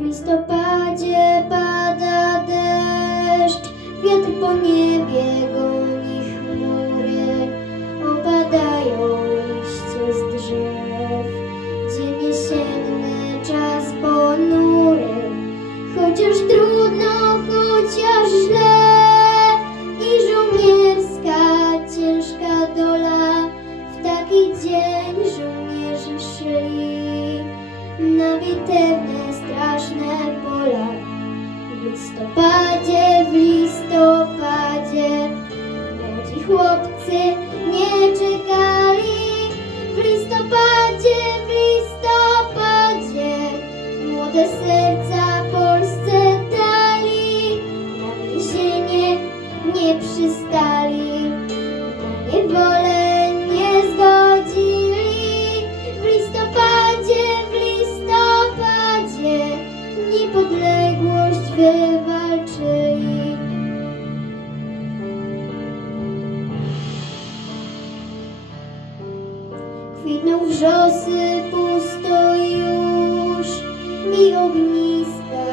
listopadzie pada deszcz, wiatr po niebie goni chmury, opadają liście z drzew. Dzień jesienny, czas ponury, chociaż trudno, chociaż źle i żołnierska ciężka dola. W taki dzień żołnierze szli na bitewne, straszne pola. W listopadzie, w listopadzie młodzi chłopcy nie czekali. W listopadzie, w listopadzie młode serca Polsce dali. Na więzienie nie przystali, Kwitną wrzosy pusto już i ogniska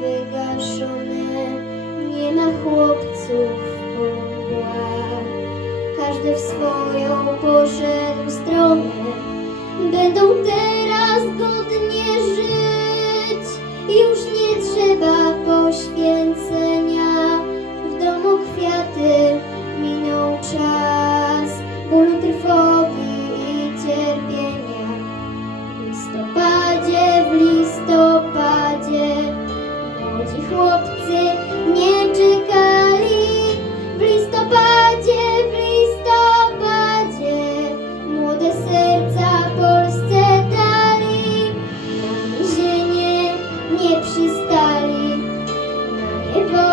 wygaszone. Nie ma chłopców mgła. Każdy w swoją poszedł stronę. Będą teraz godnie żyć. Już nie trzeba poświęcenia. W domu kwiaty minął czas bólu, trwogi